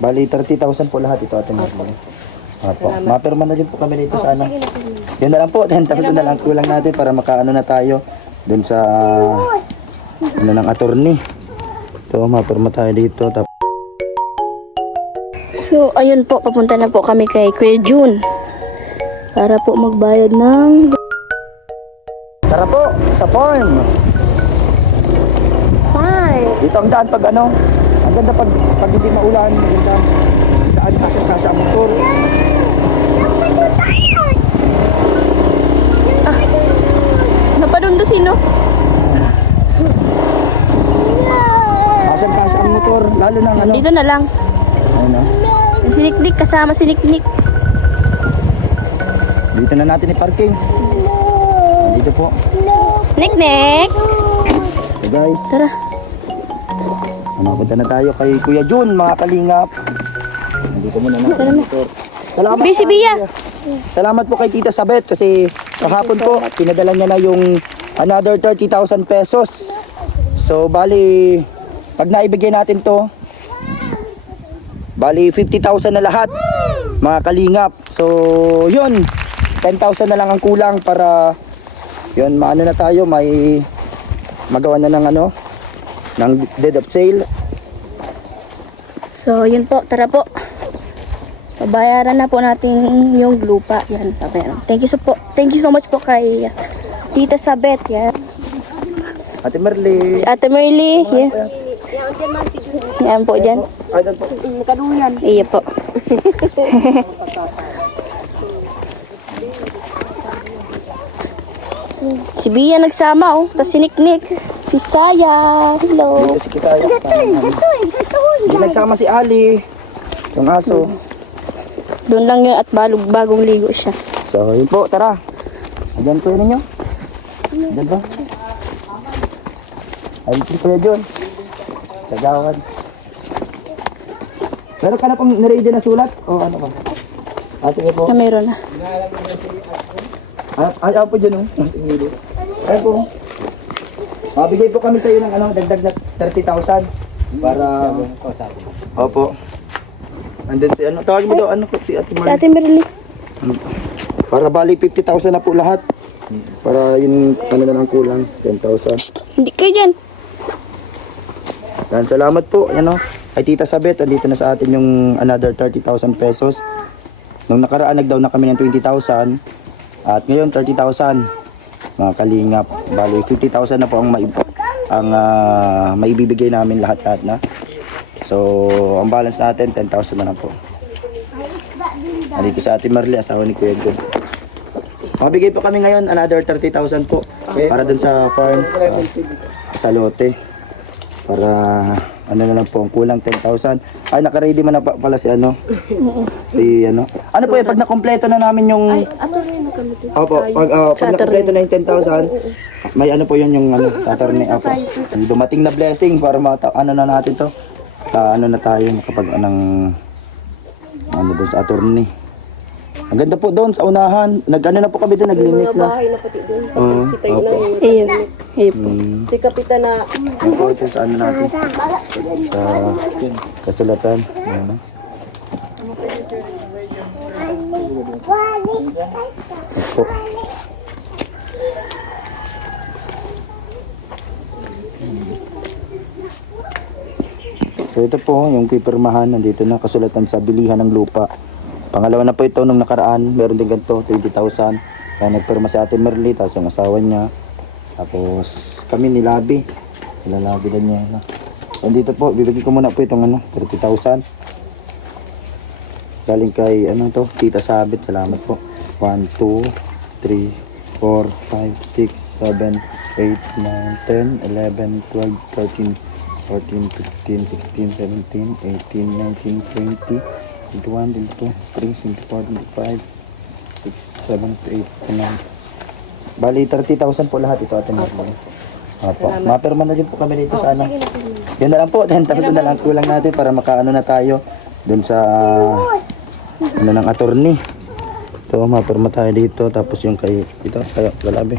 Bali, 30,000 po lahat ito, Ate Marlene. Opo. Mapirma na din po kami dito sa ano. Yun na lang po, 10,000 na lang kulang natin para makaano na tayo dun sa ano ng attorney. Ito, mapirma tayo dito. So, ayun po, papunta na po kami kay Kuya Jun para po magbayad ng... Tara po, sa farm. Fine. Dito ang daan pag ano, ang ganda pag hindi maulan, maganda. Daan kasi ang motor. Napadundo sino? Kasi ang motor, lalo na ano. Dito na lang. Ano? Siniknik, kasama siniknik. Dito na natin i-parking. Dito po. Niknik. So guys, Tara. mapunta na tayo kay Kuya Jun, mga kalingap. Nandito muna natin ang motor. Salamat. Busy Bia. Salamat po kay Tita Sabet kasi kahapon po pinadala niya na yung another 30,000 pesos. So bali pag naibigay natin to, bali 50,000 na lahat, mga kalingap. So yun, 10,000 na lang ang kulang para yun maano na tayo, may magawa na ng ano, ng deed of sale. So, yun po. Tara po. Pabayaran na po natin yung lupa. Yan. Pabayaran. Thank you so much po kay Tita Sabet. Yan. Ate Merly. Si Ate Merly. Yan. Yan po dyan. Ay, doon po. Kaduyan. Iya po. Si Bia nagsama oh. Tapos si Niknik. Si Saya. Hello. Dito si Kitaya. Hindi nagsama si Ali. Yung aso. Doon lang yun at bagong ligo siya. So, yun po. Tara. Ayan po yun ninyo. Ayan ba? Ayun po Kuya John. Tagawan. Meron ka na pong niready na sulat? O ano ba? Sige po. Na mayroon na. Ay, po dyan oh. Ayun po. Mabigay po kami sa iyo ng ano, dagdag na 30,000 para opo. And then si ano, tawag mo daw ano si Ate Si Marley. Ate Merly. Para bali 50,000 na po lahat. Para yung ano na lang kulang, 10,000. Hindi kayo dyan. Yan, salamat po. Yan oh. Ay Tita Sabet, andito na sa atin yung another 30,000 pesos. Nung nakaraan nagdaw na kami ng 20,000 at ngayon 30,000. Mga kalingap, bali 50,000 na po ang maibibigay namin lahat na. So, ang balance natin 10,000 na lang po. Andito sa Ate Marley, asawa ni Kuya John. Mabigay po kami ngayon another 30,000 po para dun sa farm sa lote. Para ano na lang po, ang kulang 10,000. Ay, naka-ready man na pala si ano. Si ano. Ano po pag nakompleto na namin yung... Ato rin na kami. Opo, pag nakompleto na yung 10,000, may ano po yun yung ano, attorney. Opo. Dumating na blessing para ano na natin to. Ano na tayo, makapag anong ano doon sa attorney. Ang ganda po doon sa unahan. Nag-ano na po kami doon, naglinis na. Bahay na pati doon. Oo, Si tayo na opo. yung Iyo. Iyo po. si kapitan na Yung po ito sa ano natin. Sa kasulatan. Ano. Opo. So ito po yung pipirmahan, nandito na kasulatan sa bilihan ng lupa. Pangalawa na po ito nung nakaraan, meron din ganito, 20,000. Kaya nagpirma si Ate Merly, tapos yung asawa niya. Tapos kami nilabi. Nilalabi na niya. No? So dito po, bibigay ko muna po itong ano, 30,000. Galing kay ano to, Tita Sabit, salamat po. 1, 2, 3, 4, 5, 6, 7, 8, 9, 10, 11, 12, 13, 14, 15, 16, 17, 18, 19, 20, 21, 22, 23, 24, 25, 6, 7, 8, 9. Bali, 30,000 po lahat ito, Ate Marley. Opo. Mapirma na din po kami dito sa ano. Yun na lang po, 10,000 na lang kulang natin para makaano na tayo dun sa ano ng attorney. Ito, mapirma tayo dito. Tapos yung kay, ito, kayo, galabi.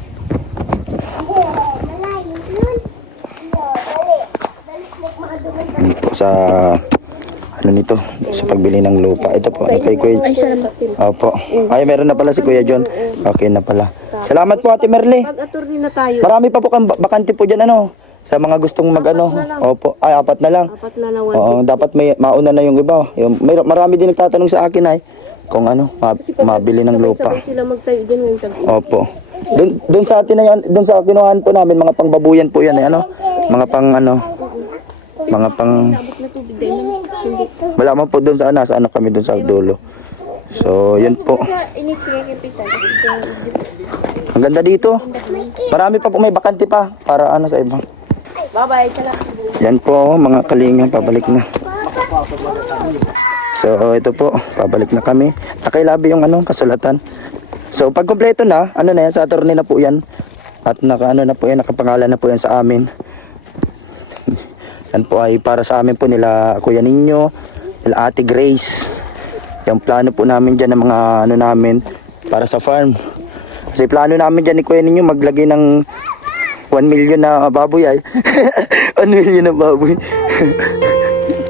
Sa ano nito sa pagbili ng lupa. Ito po, kay Kuya. Ay, salamat. Opo. Ay, meron na pala si Kuya John. Okay na pala. Salamat po, Ate Merle. Mag-attorney na tayo. Marami pa po kang bakante po dyan, ano? Sa mga gustong mag-ano. Opo. Ay, 4 na lang. Apat na lang. Oo, dapat may mauna na yung iba. Marami din nagtatanong sa akin ay kung ano, mabili ng lupa. Sabay sila magtayo dyan ngayong tag-ulan. Opo. Doon sa atin na yan, doon sa kinuhaan po namin, mga pangbabuyan po yan, eh, ano? Mga pang ano, mga pang, Abot na tubig din. Hindi. wala man po doon sa nasa ano kami doon sa dulo. So, yun po. Ang ganda dito. Marami pa po, may bakante pa para ano sa iba. Bye-bye. Salamat. Yan po, mga kalinga, pabalik na. So, ito po, pabalik na kami. Nakilabi yung ano, kasulatan. So, pag kompleto na, ano na yan, sa attorney na po yan. At ano na po yan, nakapangalan na po yan sa amin. Yan po ay para sa amin po nila Kuya Ninyo, nila Ate Grace. Yung plano po namin dyan ng mga ano namin para sa farm. Kasi plano namin dyan ni Kuya Ninyo maglagay ng 1 million na baboy ay. 1 million na baboy.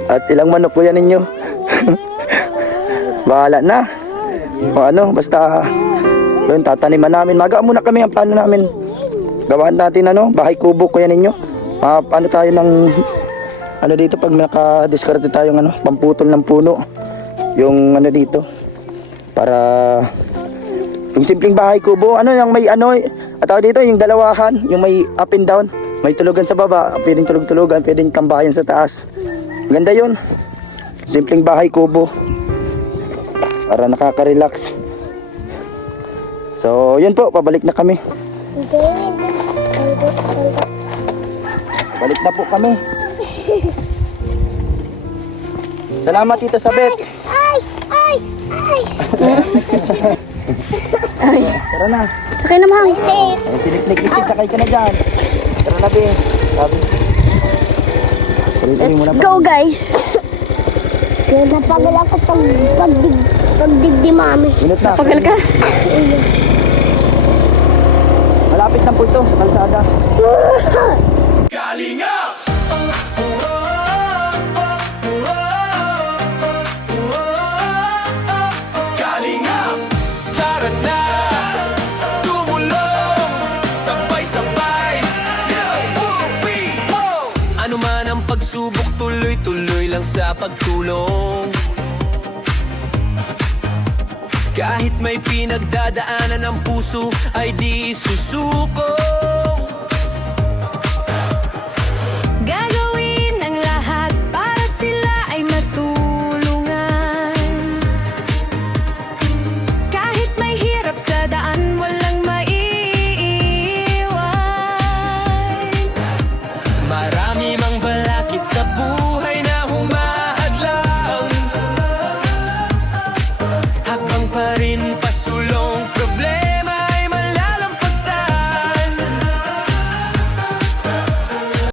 At ilang manok Kuya Ninyo. Bahala na. O ano, basta yun, tataniman namin. Maga muna kami ang plano namin. Gawaan natin ano, bahay kubo Kuya Ninyo. Ano tayo ng ano dito pag nakadiskarte tayo ng ano, pamputol ng puno. Yung ano dito para yung simpleng bahay kubo, ano yung may ano at tawag dito yung dalawahan, yung may up and down, may tulugan sa baba, pwedeng tulog-tulugan, pwedeng tambayan sa taas. Ganda yun, simpleng bahay kubo para nakaka-relax. So yun po, pabalik na kami. Balik na po kami. Salamat Tita Sabet. Tara na. Sakay na, Mang. Sinik-nik-nik, sakay ka na dyan. Tara na, Be. Sabi. Tuloy-tuloy Let's muna pa. go, guys. Napagal ako pagdigdi mami. Minute na. Pagal ka. Malapit na po ito sa kalsada. Tara na, tumulong, sabay-sabay. Ano man ang pagsubok, tuloy-tuloy lang sa pagtulong. Kahit may pinagdadaanan ng puso ay di susuko.